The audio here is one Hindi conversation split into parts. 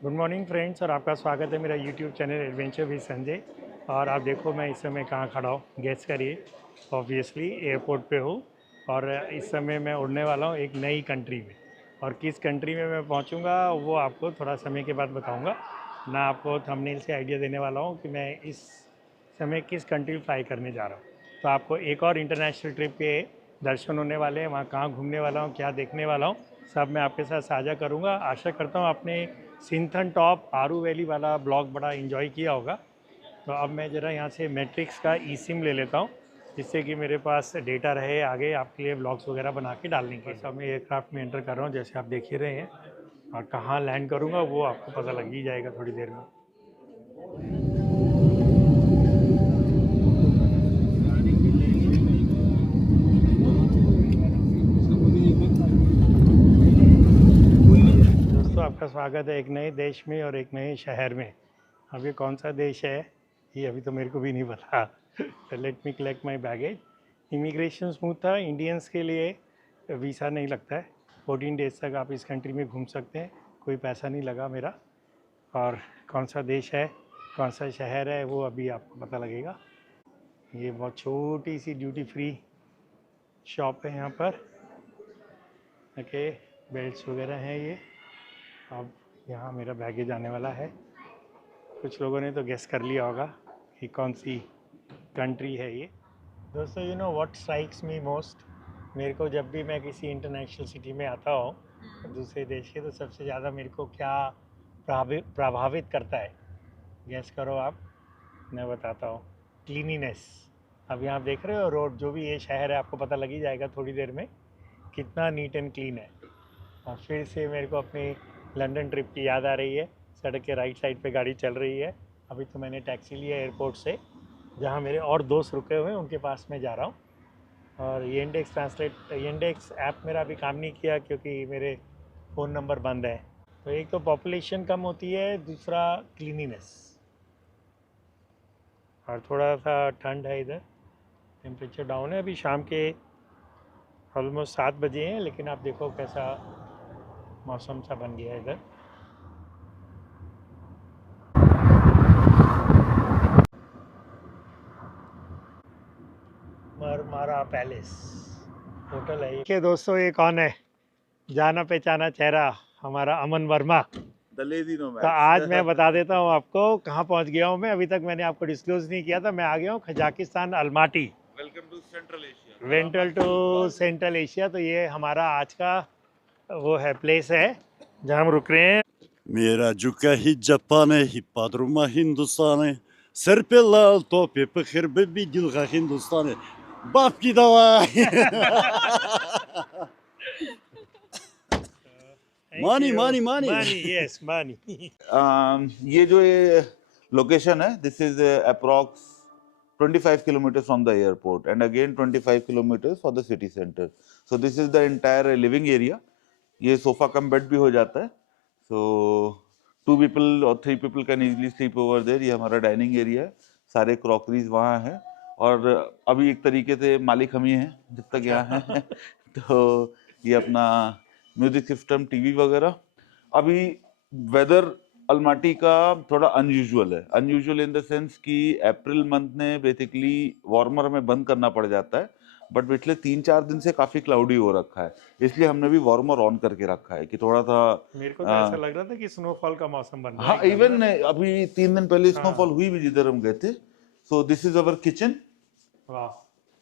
गुड मॉर्निंग फ्रेंड्स, और आपका स्वागत है मेरा YouTube channel adventure with Sanjay. और आप देखो मैं इस समय कहाँ खड़ा हूँ, गेस करिए। ऑब्वियसली एयरपोर्ट पे हूँ, और इस समय मैं उड़ने वाला हूँ एक नई कंट्री में। और किस कंट्री में मैं पहुँचूँगा वो आपको थोड़ा समय के बाद बताऊँगा। मैं आपको थंबनेल से आइडिया देने वाला हूँ कि मैं इस समय किस कंट्री फ्लाई करने जा रहा हूँ। तो आपको एक और इंटरनेशनल ट्रिप के दर्शन होने वाले हैं, वहाँ कहाँ घूमने वाला हूँ, क्या देखने वाला हूँ, सब मैं आपके साथ साझा करूँगा। आशा करता हूँ आपने सिंथन टॉप आरू वैली वाला ब्लॉग बड़ा इन्जॉय किया होगा। तो अब मैं ज़रा यहाँ से मैट्रिक्स का ई सिम ले लेता हूँ, जिससे कि मेरे पास डेटा रहे आगे आपके लिए ब्लॉग्स वगैरह बना के डालने के। बस अब मैं एयरक्राफ्ट में एंटर कर रहा हूँ, जैसे आप देख ही रहे हैं। और कहाँ लैंड करूँगा वो आपको पता लग ही जाएगा थोड़ी देर में। दोस्तों, आपका स्वागत है एक नए देश में और एक नए शहर में। अब ये कौन सा देश है ये अभी तो मेरे को भी नहीं पता। तो लेट मी कलेक्ट माई बैगेज। इमिग्रेशन स्मूथ था, इंडियंस के लिए वीज़ा नहीं लगता है। 14 डेज तक आप इस कंट्री में घूम सकते हैं, कोई पैसा नहीं लगा मेरा। और कौन सा देश है, कौन सा शहर है, वो अभी आपको पता लगेगा। ये बहुत छोटी सी ड्यूटी फ्री शॉप है यहाँ पर। ओके, बेल्ट्स वगैरह हैं ये। अब यहाँ मेरा बैगेज आने वाला है। कुछ लोगों ने तो गेस कर लिया होगा कि कौन सी कंट्री है ये। दोस्तों, you know what strikes me most, मेरे को जब भी मैं किसी इंटरनेशनल सिटी में आता हूँ दूसरे देश के, तो सबसे ज़्यादा मेरे को क्या प्रभावित करता है, गेस करो आप। मैं बताता हूँ, क्लीनिनेस। अब यहाँ देख रहे हो रोड, जो भी ये शहर है आपको पता लग ही जाएगा थोड़ी देर में कितना नीट एंड क्लीन है। और फिर से मेरे को अपनी लंदन ट्रिप की याद आ रही है। सड़क के राइट साइड पे गाड़ी चल रही है। अभी तो मैंने टैक्सी लिया एयरपोर्ट से, जहाँ मेरे और दोस्त रुके हुए हैं उनके पास मैं जा रहा हूँ। और येंडेक्स ऐप मेरा अभी काम नहीं किया क्योंकि मेरे फ़ोन नंबर बंद है। तो एक तो पॉपुलेशन कम होती है, दूसरा क्लीनिनेस, और थोड़ा सा ठंड है इधर। टेम्परेचर डाउन है, अभी शाम के ऑलमोस्ट 7 बजे हैं, लेकिन आप देखो कैसा मौसम सा बन गया है इधर। मरमारा पैलेस होटल है ये। के दोस्तों, ये कौन है? जाना पहचाना चेहरा, हमारा अमन वर्मा। तो आज मैं बता देता हूँ आपको कहाँ पहुँच गया हूँ मैं। अभी तक मैंने आपको डिस्क्लोज नहीं किया था। मैं आ गया हूँ Kazakhstan Almaty. Welcome to Central Asia. वेंटल टू सेंट्रल एशिया। तो ये हमारा आज का वो है, प्लेस है जहाँ हम रुक रहे हैं। मेरा जुका ही जापान है, ही padruma हिंदुस्तान है, सर पे लाल टोपी पखर बेबी दिल का हिंदुस्तान है, बाप की दवाई। मानी मानी मानी मानी, यस मानी। ये जो ये लोकेशन है, this is approx 25 kilometers from the airport and again 25 kilometers for the city center. So this is the entire living area. ये सोफा कम बेड भी हो जाता है, so 2 people or 3 people can easily sleep over there. ये हमारा डाइनिंग एरिया है, सारे क्रॉकरीज वहाँ हैं। और अभी एक तरीके से मालिक हम ही हैं जब तक यहाँ हैं। तो ये अपना म्यूजिक सिस्टम, टीवी वगैरह। अभी वेदर अल्माटी का थोड़ा अनयूजुअल है। अनयूजुअल इन द सेंस कि अप्रैल मंथ ने बेसिकली वार्मर में बंद करना पड़ जाता है, बट पिछले 3-4 दिन से काफी क्लाउडी हो रखा है, इसलिए हमने भी वार्मर ऑन करके रखा है कि थोड़ा सा मेरे को तो ऐसा लग रहा था कि स्नोफॉल का मौसम बन रहा है हाँ, एकदम इवन ना। अभी 3 दिन पहले हाँ। स्नोफॉल हुई भी जिधर हम गए थे। So this is our kitchen. वाह,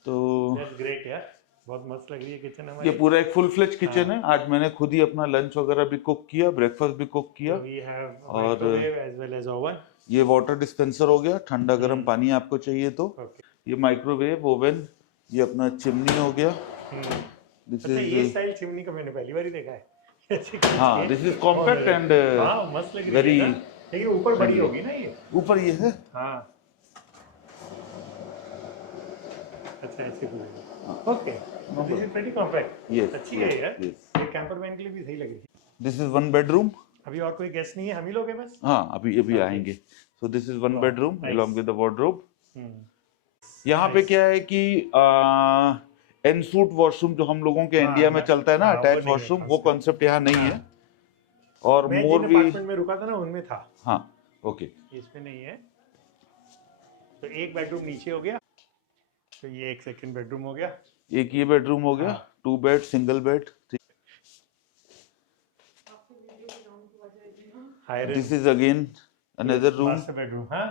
तो दैट्स ग्रेट यार, बहुत मस्त लग रही है किचन ये हमारी। पूरा एक फुल फ्लेज किचन हाँ। है। आज मैंने खुद ही अपना लंच वगैरह भी कुक किया, ब्रेकफास्ट भी कुक किया। So we have a और microwave as well as oven. ये वाटर डिस्पेंसर हो गया, ठंडा गर्म पानी आपको चाहिए तो। Okay. ये माइक्रोवेव ओवन, ये अपना चिमनी हो गया। दिस अच्छा, ये इज स्टाइल चिमनी का मैंने पहली बार ही देखा है। ऐसे कुछ हाँ, के। दिस इज कॉम्पैक्ट एंड हाँ, मस्त लग रही वेरी है ना। लेकिन ऊपर बड़ी होगी ना ये। ऊपर ये है। हाँ। अच्छा, ऐसे कुछ। Okay, this is pretty compact. Yes, अच्छी yes, है यार। yes. ये कैंपर मैन के लिए भी सही लग रही है। This is 1 bedroom. अभी और कोई गेस्ट नहीं है, हम ही लोग हैं बस। हाँ, अभी Okay. आएंगे। So this is 1 Wow, bedroom nice. along with the wardrobe. हम्म। यहाँ पे Nice. क्या है कि एनसूट वॉशरूम जो हम लोगों के हाँ, इंडिया में चलता है ना, हाँ, वो अटैच नहीं है वॉशरूम, वो concept। कॉन्सेप्ट यहाँ नहीं है। और मैं मोर जिन भी, अपार्टमेंट में रुका था ना उनमें था, हाँ ओके। इसमें नहीं है। तो एक बेडरूम नीचे हो गया, तो ये एक सेकंड बेडरूम हो गया। एक ये बेडरूम हो गया, हाँ। 2 bed, single bed. Hire this is again another room. Master bedroom. हाँ,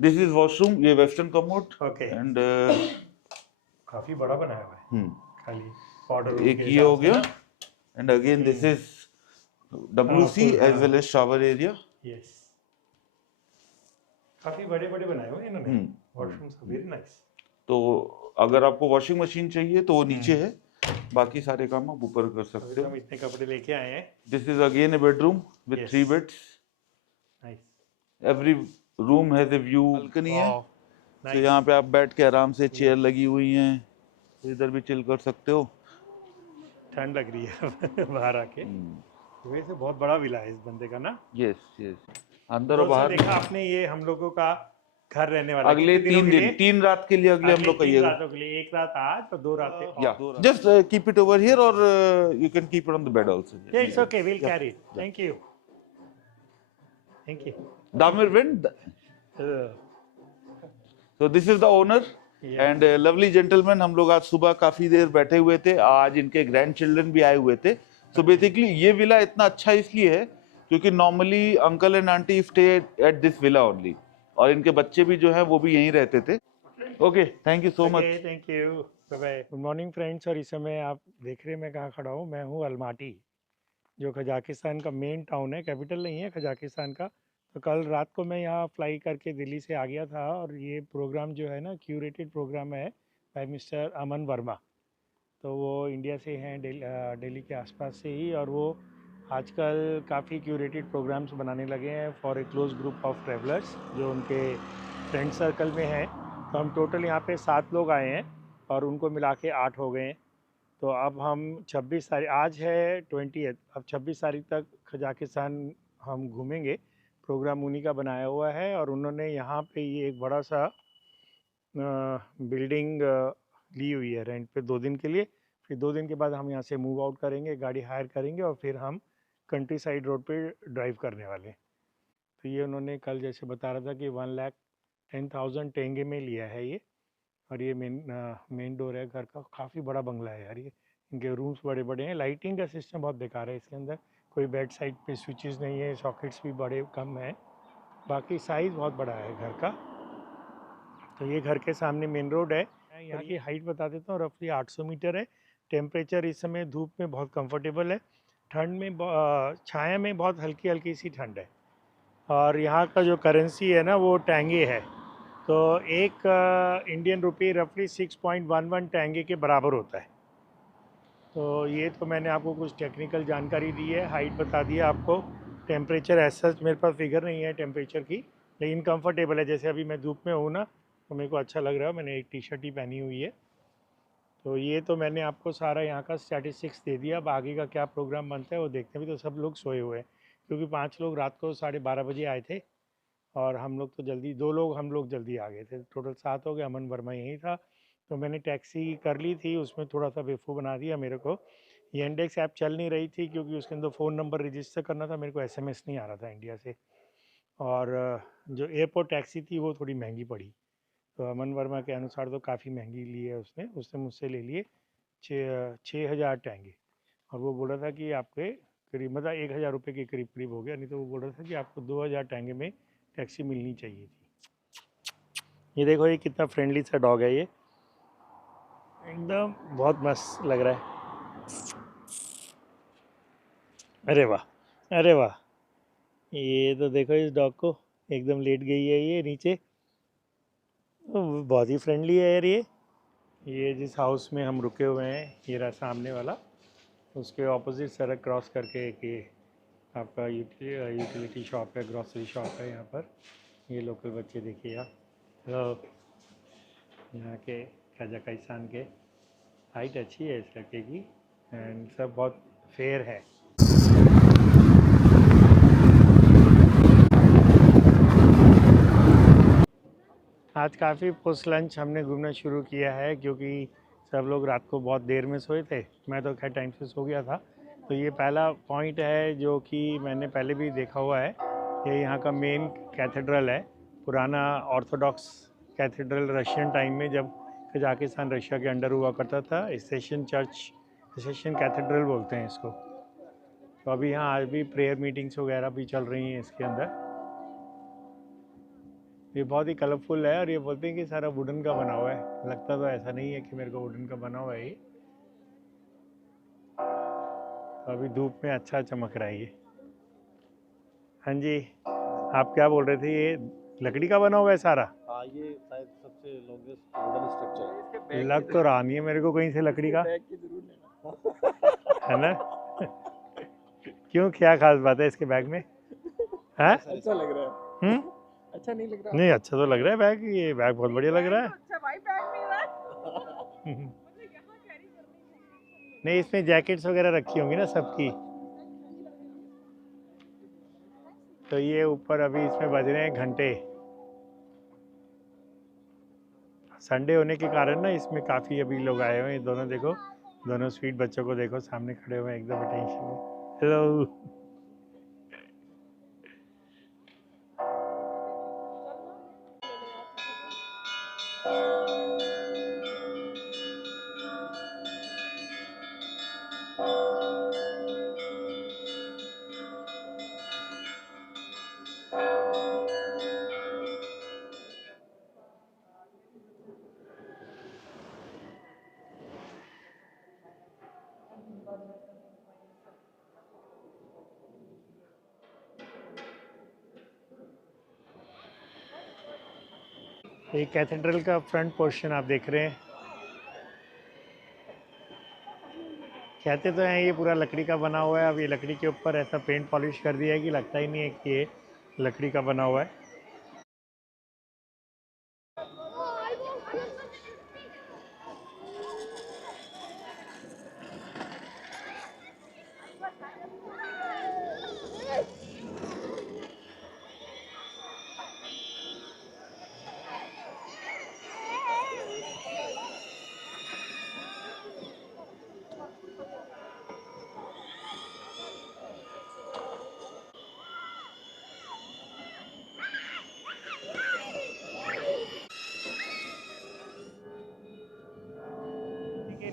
दिस इज वॉशरूम, ये वेस्टर्न कमोड ओके। एंड काफी बड़ा बनाया हुआ है, खाली पाउडर रूम एक के ये हिसाब हो से गया ना। And again this is WC full, as हाँ। Well as shower area. Yes, काफी बड़े बड़े बनाए हुए हैं इन्होंने वॉशरूम्स, वेरी नाइस। तो अगर आपको वॉशिंग मशीन चाहिए तो वो नीचे है, बाकी सारे काम आप ऊपर कर अभी सकते तो हो। हम इतने कपड़े लेके आए हैं। This is again A bedroom with Yes. 3 beds. Nice. Every room has a view, balcony है, वाओ, तो नाइस। यहाँ पे आप बैठ के आराम से, चेयर Yes. लगी हुई हैं, तो इधर भी चिल कर सकते हो। ठंड लग रही है बाहर आके। वैसे बहुत बड़ा विला है इस बंदे का ना। यस यस, अंदर और दोस्तों बाहर। देखा आपने, ये हम लोगों का घर रहने वाला है। अगले कितने दिनों 3 के दिन, लिए? 3 रात के लिए अगले हम अगले लोग 3 कहिएगा। रातों के लिए, 1 रात आज और 2 रातें या और। Just keep it over here और you can keep it on the bed also. It's okay, will carry it. Thank you, thank you. दामिर विंड। So this is the owner and lovely gentleman। हम लोग आज सुबह काफी देर बैठे हुए थे, आज इनके ग्रैंड चिल्ड्रन भी आए हुए थे। So basically ये विला इतना अच्छा इसलिए है क्योंकि normally uncle and aunty stay at this villa only, और इनके बच्चे भी जो हैं वो भी यहीं रहते थे। Okay, thank you so much. Thank you, bye bye. Good morning friends. और इस समय आप देख रहे हैं मैं कहाँ खड़ा हूँ। मैं हूँ अलमाटी, जो कजाकिस्तान का मेन टाउन है, कैपिटल नहीं है कजाकिस्तान का। तो कल रात को मैं यहाँ फ्लाई करके दिल्ली से आ गया था, और ये प्रोग्राम जो है ना, क्यूरेटेड प्रोग्राम है बाय मिस्टर अमन वर्मा। तो वो इंडिया से हैं, दिल्ली के आसपास से ही, और वो आजकल काफ़ी क्यूरेटेड प्रोग्राम्स बनाने लगे हैं for a close group of travellers जो उनके फ्रेंड सर्कल में हैं। तो हम टोटल यहाँ पे 7 लोग आए हैं और उनको मिला के 8 हो गए हैं। तो अब हम 26 तारीख, आज है 20, अब 26 तारीख तक कजाकिस्तान हम घूमेंगे। प्रोग्राम उन्हीं का बनाया हुआ है, और उन्होंने यहाँ पे ये एक बड़ा सा बिल्डिंग ली हुई है रेंट पे 2 दिन के लिए। फिर 2 दिन के बाद हम यहाँ से मूव आउट करेंगे, गाड़ी हायर करेंगे, और फिर हम कंट्री साइड रोड पे ड्राइव करने वाले हैं। तो ये उन्होंने कल जैसे बता रहा था कि 1,10,000 टेंगे में लिया है ये, और ये मेन डोर है घर का। काफ़ी बड़ा बंगला है यार ये। इनके रूम्स बड़े बड़े हैं। लाइटिंग का सिस्टम बहुत बेकार है इसके अंदर, कोई बेड साइड पे स्विचेस नहीं है, सॉकेट्स भी बड़े कम हैं, बाकी साइज़ बहुत बड़ा है घर का। तो ये घर के सामने मेन रोड है। मैं यहाँ की हाइट बता देता हूँ, रफली 800 मीटर है। टेम्परेचर इस समय धूप में बहुत कंफर्टेबल है, ठंड में छाया में बहुत हल्की हल्की सी ठंड है। और यहाँ का जो करेंसी है ना वो टेंगे है। तो एक इंडियन रुपी रफली 6.11 टेंगे के बराबर होता है। तो ये तो मैंने आपको कुछ टेक्निकल जानकारी दी है, हाइट बता दिया आपको। टेम्परेचर ऐसा मेरे पास फिगर नहीं है टेम्परेचर की, लेकिन कंफर्टेबल है। जैसे अभी मैं धूप में हूँ ना, तो मेरे को अच्छा लग रहा है। मैंने एक टी-शर्ट ही पहनी हुई है। तो ये तो मैंने आपको सारा यहाँ का स्टैटिस्टिक्स दे दिया। अब आगे का क्या प्रोग्राम बनता है वो देखते हैं। भी तो सब लोग सोए हुए हैं, क्योंकि 5 लोग रात को 12:30 बजे आए थे, और हम लोग तो जल्दी, 2 लोग हम लोग जल्दी आ गए थे। टोटल 7 हो गए। अमन वर्मा यहीं था, तो मैंने टैक्सी कर ली थी, उसमें थोड़ा सा बेवकूफ़ बना दिया मेरे को। ये इंडेक्स ऐप चल नहीं रही थी, क्योंकि उसके अंदर फ़ोन नंबर रजिस्टर करना था, मेरे को SMS नहीं आ रहा था इंडिया से। और जो एयरपोर्ट टैक्सी थी वो थोड़ी महंगी पड़ी। तो अमन वर्मा के अनुसार तो काफ़ी महंगी ली है उसने। उसने मुझसे ले लिए 6,000 टेंगे, और वो बोल रहा था कि आपके करीब, मतलब 1,000 रुपये के करीब करीब हो गया। नहीं तो वो बोल रहा था कि आपको 2,000 टेंगे में टैक्सी मिलनी चाहिए थी। ये देखो, ये कितना फ्रेंडली सा डॉग है ये, एकदम बहुत मस्त लग रहा है। अरे वाह, अरे वाह, ये तो देखो इस डॉग को, एकदम लेट गई है ये नीचे। बहुत ही फ्रेंडली है यार ये जिस हाउस में हम रुके हुए हैं, ये रहा सामने वाला, उसके ऑपोजिट सड़क क्रॉस करके कि आपका यूटिलिटी शॉप है, ग्रॉसरी शॉप है यहाँ पर। ये लोकल बच्चे देखिए आप, तो यहाँ के कजाकिस्तान के। हाइट अच्छी है इस लड़के की, एंड सब बहुत फेयर है। आज काफ़ी पोस्ट लंच हमने घूमना शुरू किया है, क्योंकि सब लोग रात को बहुत देर में सोए थे। मैं तो खैर टाइम से सो गया था, तो ये पहला पॉइंट है जो कि मैंने पहले भी देखा हुआ है। ये यहाँ का मेन कैथेड्रल है, पुराना ऑर्थोडॉक्स कैथेड्रल, रशियन टाइम में जब कजाकिस्तान रशिया के अंडर हुआ करता था। सेशन चर्च, सेशन कैथेड्रल बोलते हैं इसको। तो अभी यहाँ आज भी प्रेयर मीटिंग्स वगैरह भी चल रही हैं इसके अंदर। ये बहुत ही कलरफुल है और ये बोलते हैं कि सारा वुडन का बना हुआ है। लगता तो ऐसा नहीं है कि मेरे को वुडन का बना हुआ है ये। तो अभी धूप में अच्छा चमक रहा है ये। हाँ जी, आप क्या बोल रहे थे? ये लकड़ी का बना हुआ है सारा? हाँ, ये शायद सबसे लॉन्गेस्ट वुडन स्ट्रक्चर है। लग तो रहा नहीं है मेरे को कहीं से लकड़ी का, है ना? क्यों, क्या खास बात है इसके बैग में? है अच्छा लग रहा है। अच्छा नहीं लग रहा? नहीं, अच्छा तो लग रहा है बैग। ये बैग बहुत बढ़िया लग रहा है। अच्छा भाई बैग मिल रहा है। नहीं, इसमें जैकेट्स वगैरह रखी होंगी ना सबकी। तो ये ऊपर अभी इसमें बज रहे हैं घंटे। संडे होने के कारण ना इसमें काफ़ी अभी लोग आए हुए हैं। दोनों देखो, दोनों स्वीट बच्चों को देखो, सामने खड़े हुए हैं एकदम अटेंशन में। हेलो। ये कैथेड्रल का फ्रंट पोर्शन आप देख रहे हैं। कहते तो हैं ये पूरा लकड़ी का बना हुआ है। अब ये लकड़ी के ऊपर ऐसा पेंट पॉलिश कर दिया है कि लगता ही नहीं है कि ये लकड़ी का बना हुआ है।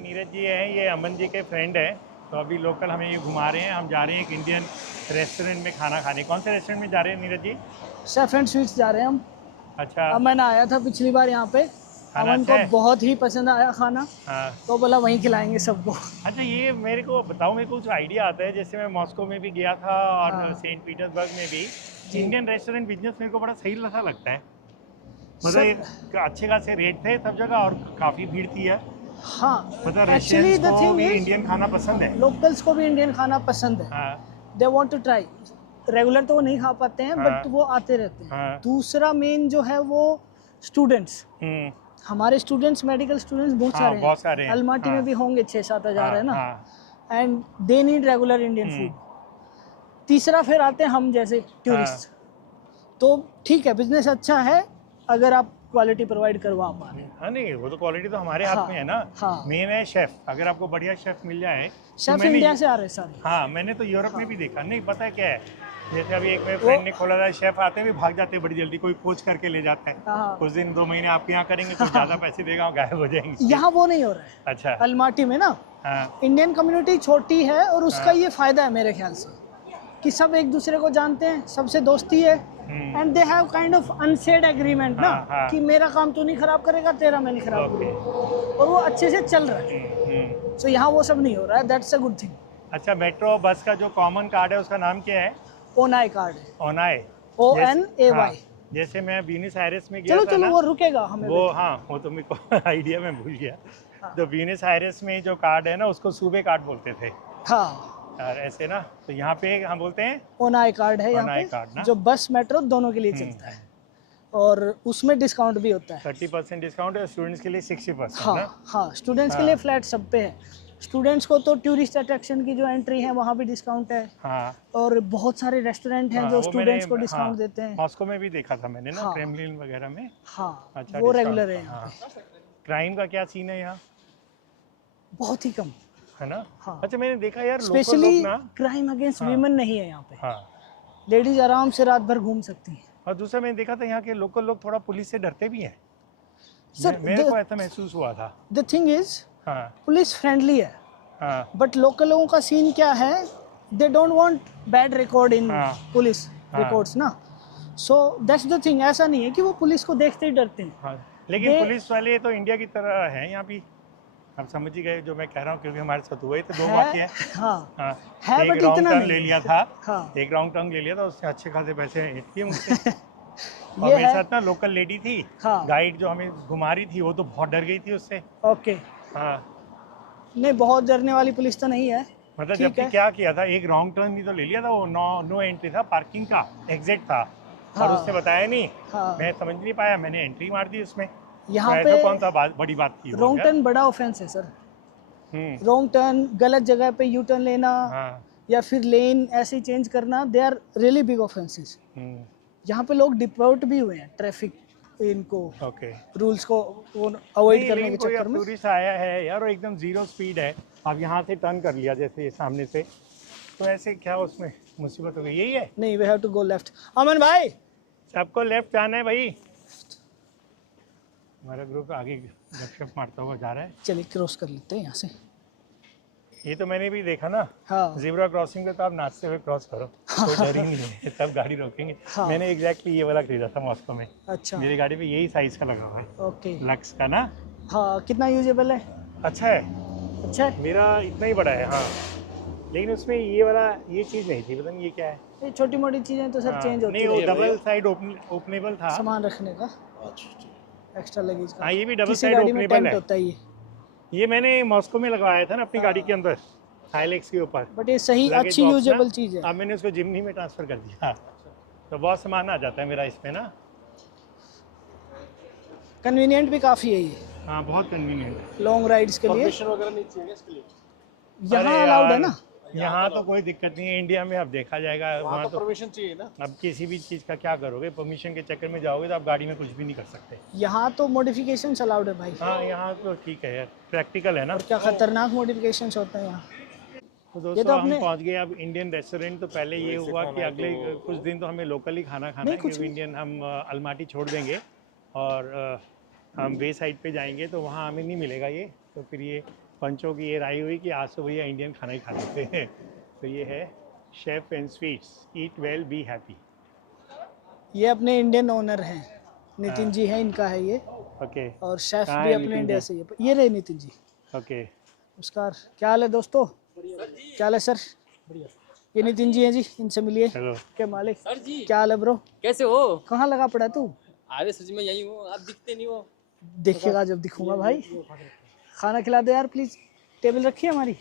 नीरज जी हैं, ये अमन जी के फ्रेंड हैं। तो अभी लोकल हमें ये घुमा रहे हैं। हम जा रहे हैं एक इंडियन रेस्टोरेंट में खाना खाने। कौन से रेस्टोरेंट में जा रहे हैं Neeraj ji? Chef and sweets जा रहे हैं हम। अच्छा, अमन आया था पिछली बार यहाँ पे, खाना अमन अच्छा को है? बहुत ही पसंद आया खाना, हाँ। तो बोला वहीं खिलाएंगे सबको। अच्छा, ये मेरे को बताओ, मेरे को कुछ आइडिया आता है। जैसे मैं मॉस्को में भी गया था और हाँ। सेंट पीटर्सबर्ग में भी। जी। इंडियन रेस्टोरेंट बिजनेस मेरे को बड़ा सही सा लगता है। मतलब सर- ये अच्छे खासे रेट थे सब जगह और काफ़ी भीड़ थी यार। हाँ, मतलब एक्चुअली रशियंस द को थिंग भी इज इंडियन खाना पसंद है। लोकल्स को भी इंडियन खाना पसंद है। हाँ, they want to try. Regular तो वो नहीं खा पाते हैं, हाँ। बट वो आते रहते हैं। हाँ। दूसरा मेन जो है वो स्टूडेंट्स, हम्म, हमारे स्टूडेंट्स, मेडिकल स्टूडेंट्स बहुत हाँ, सारे बहुत सारे हैं। हैं। अलमाटी हाँ। में भी होंगे 6-7 हज़ार, है ना। हाँ, and they need regular Indian hmm. Food. तीसरा फिर आते हैं हम जैसे टूरिस्ट। तो ठीक है, बिजनेस अच्छा है अगर आप क्वालिटी प्रोवाइड करवा पा रहे हैं। हाँ, नहीं वो तो क्वालिटी तो हमारे हाथ हाँ, में है ना। हाँ। मेन है शेफ। अगर आपको बढ़िया शेफ मिल जाए तो शेफ मैंने- इंडिया से आ रहे हैं सारे। हाँ, मैंने तो यूरोप में भी देखा। नहीं, पता है क्या है, जैसे अभी एक मेरे फ्रेंड ने खोला था, शेफ आते हैं भी भाग जाते हैं बड़ी जल्दी, कोई पोच करके ले जाता है। हाँ। कुछ दिन 2 महीने आपके यहाँ करेंगे, कुछ ज़्यादा पैसे देगा और गायब हो जाएंगे। यहाँ वो नहीं हो रहा है। अच्छा। अलमाटी में ना हाँ, इंडियन कम्युनिटी छोटी है और उसका हाँ। ये फायदा है मेरे ख्याल से कि सब एक दूसरे को जानते हैं, सबसे दोस्ती है। And they have kind of unsaid agreement ना, हाँ, हाँ। कि मेरा काम तू नहीं खराब करेगा, तेरा मैं नहीं खराब ओके। करूँगा, और वो अच्छे से चल रहा है। सो यहाँ वो सब नहीं हो रहा है। That's a good thing. अच्छा, मेट्रो बस का जो कॉमन कार्ड है उसका नाम क्या है? ओनाई कार्ड है, ओनाए। ONAY। हाँ, जैसे मैं ब्यूनस आयरेस में गया चलो था चलो, ना, वो रुकेगा हमें वो हाँ, वो तो मेरे को आइडिया में भूल गया। तो ब्यूनस आयरेस में जो कार्ड है ना, उसको सूबे कार्ड बोलते थे। हाँ, और ऐसे ना, तो यहाँ पे हम बोलते हैं ओनाई कार्ड है यहाँ ओनाई कार्ड पे, ना? जो बस मेट्रो दोनों के लिए चलता है, और उसमें डिस्काउंट भी होता है। 30% डिस्काउंट है, स्टूडेंट्स के लिए 60%। हाँ ना? हाँ, स्टूडेंट्स के हाँ। लिए फ्लैट सब पे है। स्टूडेंट्स को तो टूरिस्ट अट्रैक्शन की जो एंट्री है वहाँ भी डिस्काउंट है, हाँ, और बहुत सारे रेस्टोरेंट हैं हाँ, जो वो स्टूडेंट्स को मैंने- डिस्काउंट हाँ, देते हैं। मॉस्को में भी देखा था मैंने ना, हाँ। क्रेमलिन वगैरह में। हाँ, अच्छा, वो डिस्काउंट रेगुलर है था, यहाँ हाँ। पे। क्राइम का क्या सीन है यहाँ? बहुत ही कम। है ना? हाँ। अच्छा मैंने देखा यार लोकल स्पेशली लोग ना, क्राइम अगेंस्ट हाँ। वीमेन नहीं है यहाँ पे। हाँ, लेडीज आराम से रात भर घूम सकती हैं। और दूसरा मैंने देखा था यहाँ के लोकल लोग थोड़ा पुलिस से डरते भी हैं। सर मेरे को ऐसा महसूस हुआ था। द थिंग इज हाँ पुलिस फ्रेंडली है, हाँ बट लोकल लोगों का सीन क्या है, they don't want bad record in हाँ। पुलिस हाँ। रिकॉर्ड्स ना। सो दैट्स द थिंग, ऐसा नहीं है कि वो पुलिस को देखते ही डरते हैं। हाँ, लेकिन दे- पुलिस वाले तो इंडिया की तरह हैं यहाँ भी। आप समझ ही गए जो मैं कह रहा हूँ, क्योंकि हमारे साथ हुए थे 2 वाक़ये। हाँ हाँ, है, एक but रॉन्ग इतना टर्न नहीं ले है। लिया था, हाँ एक रॉन्ग टर्न ले लिया था, उससे अच्छे खासे पैसे हिट किए मुझसे। और ये मेरे है। साथ ना लोकल लेडी थी, हाँ। गाइड जो हमें घुमा रही थी, वो तो बहुत डर गई थी उससे। ओके, हाँ, नहीं बहुत डरने वाली पुलिस तो नहीं है। मतलब ठीक जबकि है। क्या किया था, एक रॉन्ग टर्न भी तो ले लिया था, वो नो एंट्री था, पार्किंग का एग्जिट था, और हाँ। उससे बताया नहीं। हाँ। मैं समझ नहीं पाया, मैंने एंट्री मार दी उसमें। यहाँ तो पे ऐसा कौन सा बड़ी बात थी वो रॉन्ग यार? टर्न बड़ा ऑफेंस है सर। हम्म, रॉन्ग टर्न, गलत जगह पे यू टर्न लेना, हाँ, या फिर लेन ऐसे ही चेंज करना, they are really big offences. Hmm, यहाँ पे लोग डिपोर्ट भी हुए हैं ट्रैफिक इनको ओके। रूल्स को अवॉइड नहीं, करने लेकिन के कोई चक्कर अब में। टूरिस्ट आया है यार और एकदम 0 स्पीड है, अब यहाँ से टर्न कर लिया जैसे ये सामने से, तो ऐसे क्या उसमें मुसीबत हो गई? यही है, नहीं, we have to go left. Aman भाई, सबको लेफ्ट जाना है भाई। हमारा ग्रुप आगे गपशप मारता हुआ जा रहा है। चलिए क्रॉस कर लेते हैं यहाँ से। ये तो मैंने भी देखा ना, हाँ ज़ेब्रा क्रॉसिंग पे तो आप नाचते हुए क्रॉस करो, कोई डर ही नहीं है, तब गाड़ी रोकेंगे। हाँ। मैंने एग्जैक्टली ये वाला खरीदा था मॉस्को में, अच्छा, मेरी गाड़ी पे यही साइज़ का लगा हुआ है, ओके। लक्स का ना। हाँ, कितना यूजेबल है? अच्छा है, अच्छा है। मेरा इतना ही बड़ा है। हाँ, लेकिन उसमें ये वाला ये चीज़ नहीं थी, पता नहीं ये क्या है। ये छोटी मोटी चीजें तो सर हाँ, चेंज होती नहीं, वो है। डबल साइड ओपनेबल था। सामान रखने का, एक्स्ट्रा लगेज का। हाँ, ये भी डबल किसी साइड गाड़ी में ओपनेबल टेंट है। होता है ये, ये मैंने मॉस्को में लगवाया था ना अपनी गाड़ी के अंदर, हाइलेक्स के ऊपर। बट ये सही Luggage अच्छी box यूजेबल ना, चीज है। अब मैंने उसको जिमनी में ट्रांसफ़र कर दिया, तो बहुत सामान आ जाता है मेरा इसमें ना। कन्वीनियंट भी काफी है ये हाँ, बहुत कन्वीनियंट। लॉन्ग राइड्स के लिए। परमिशन वगैरह नहीं चाहिए इसके लिए? यहाँ अलाउड है ना? यहाँ तो कोई दिक्कत नहीं है, इंडिया में अब देखा जाएगा। वहाँ वहाँ तो तो परमिशन चाहिए ना। अब किसी भी चीज़ का क्या करोगे, परमिशन के चक्कर में जाओगे तो आप गाड़ी में कुछ भी नहीं कर सकते। यहाँ तो मॉडिफिकेशन अलाउड है भाई। हाँ, यहाँ तो ठीक है यार, प्रैक्टिकल है ना। क्या खतरनाक मॉडिफिकेशन होते हैं यहाँ। तो ये दोस्तों तो हम अपने- पहुँच गए अब इंडियन रेस्टोरेंट। तो पहले ये हुआ कि अगले कुछ दिन तो हमें लोकल ही खाना खाना है, कुछ क्योंकि इंडियन हम अलमाटी छोड़ देंगे और हम वे साइड पे जाएंगे तो वहाँ हमें नहीं मिलेगा ये। तो फिर ये पंचों की ये राय हुई कि आज तो भैया इंडियन खाना ही खा लेते हैं। तो ये है chef and sweets, eat well be happy. ये अपने इंडियन ओनर हैं, नितिन जी हैं, इनका है ये। ओके और शेफ कहाँ भी है अपने नितिन इंडिया जी? से ये रहे नितिन जी। ओके, नमस्कार, क्या हाल है दोस्तों? क्या हाल है सर? ये नितिन जी हैं जी, इनसे मिलिए। हेलो। के मालिक। सर जी क्या हाल है ब्रो? कैसे हो? कहाँ लगा पड़ा तू? अरे सर जी मैं यही हूँ, आप दिखते नहीं हो। देखेगा जब दिखूंगा भाई। खाना खिला दो यार प्लीज, टेबल रखी है हमारी।